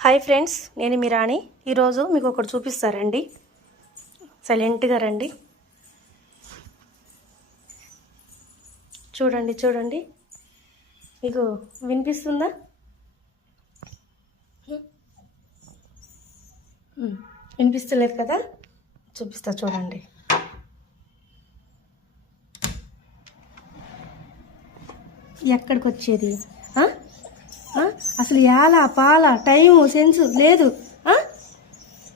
Hi friends నేను మీ రాణి. ఈరోజు మీకు ఒకటి చూపిస్తారండి. సైలెంట్గా రండి. చూడండి చూడండి. మీకు వినిపిస్తుందా? Hmm, వినిపిస్తలేదు కదా? చూపిస్తా చూడండి. ఎక్కడికి వచ్చేది అసలు ఎలా పాల టైము సెన్స్ లేదు.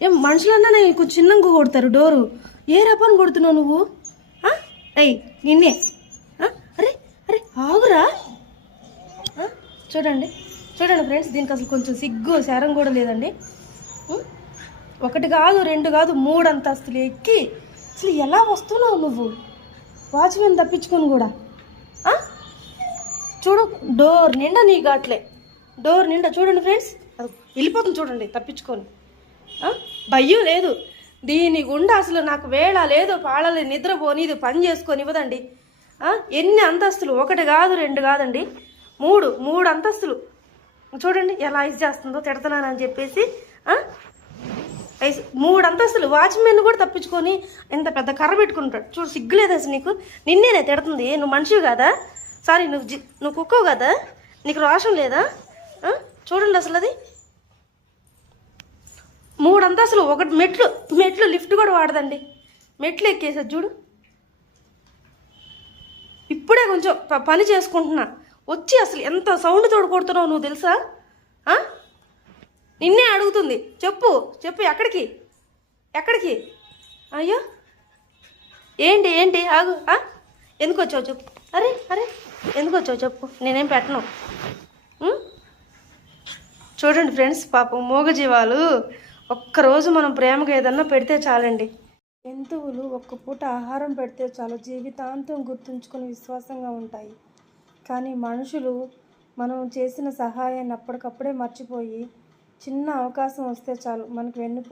ఏం మనుషులన్నా నీకు చిన్నంగా కొడతారు డోరు. ఏ రపాను కొడుతున్నావు నువ్వు? ఆ? అయ్యి నిన్నే. అరే అరే ఆగురా. చూడండి. చూడండి ఫ్రెండ్స్ దీనికి అసలు కొంచెం సిగ్గు శరం కూడా లేదండి. ఒకటి కాదు రెండు కాదు మూడు అంతస్తులు ఎక్కి అసలు ఎలా వస్తున్నావు నువ్వు? వాచ్మెన్ తప్పించుకొని కూడా. చూడు డోర్ నిండా నీ అట్లే. డోర్ నిండా చూడండి ఫ్రెండ్స్. అది వెళ్ళిపోతుంది చూడండి తప్పించుకొని. భయం లేదు. దీని గుండా అసలు నాకు వేళ లేదు నిద్రపోనీ ఇది పని చేసుకొని ఇవ్వదండి. ఎన్ని అంతస్తులు? ఒకటి కాదు రెండు కాదండి. మూడు మూడు అంతస్తులు. చూడండి ఎలా ఐస్ చేస్తుందో తిడతానని చెప్పేసి ఐస్ మూడు అంతస్తులు. వాచ్మెన్ కూడా తప్పించుకొని ఇంత పెద్ద కర్ర పెట్టుకుంటాడు. చూడు సిగ్గులేదు అసలు నీకు. నిన్నేనే తిడుతుంది. నువ్వు మనిషివి కదా? సారీ నువ్వు నువ్వు కుక్కవు కదా? నీకు రోషం లేదా? చూడండి అసలు అది మూడు అసలు ఒకటి మెట్లు మెట్లు లిఫ్ట్ కూడా వాడదండి. మెట్లు ఎక్కేసారు చూడు. ఇప్పుడే కొంచెం ప- పని చేసుకుంటున్నా. వచ్చి అసలు ఎంత సౌండ్ తోడు కొడుతున్నావు నువ్వు తెలుసా? నిన్నే అడుగుతుంది. చెప్పు చెప్పు ఎక్కడికి? ఎక్కడికి? అయ్యో. ఏంటి ఏంటి? ఆగు ఎందుకు వచ్చావు చెప్పు. అరే అరే. ఎందుకు వచ్చావు చెప్పు. నేనేం పెట్టను. చూడండి ఫ్రెండ్స్ పాపం మూగజీవాలు ఒక్కరోజు మనం ప్రేమగా ఏదన్నా పెడితే చాలండి. జంతువులు ఒక్క పూట ఆహారం పెడితే చాలు జీవితాంతం గుర్తుంచుకొని విశ్వాసంగా ఉంటాయి. కానీ మనుషులు మనం చేసిన సహాయాన్ని అప్పటికప్పుడే మర్చిపోయి చిన్న అవకాశం వస్తే చాలు మనకు వెన్నుపో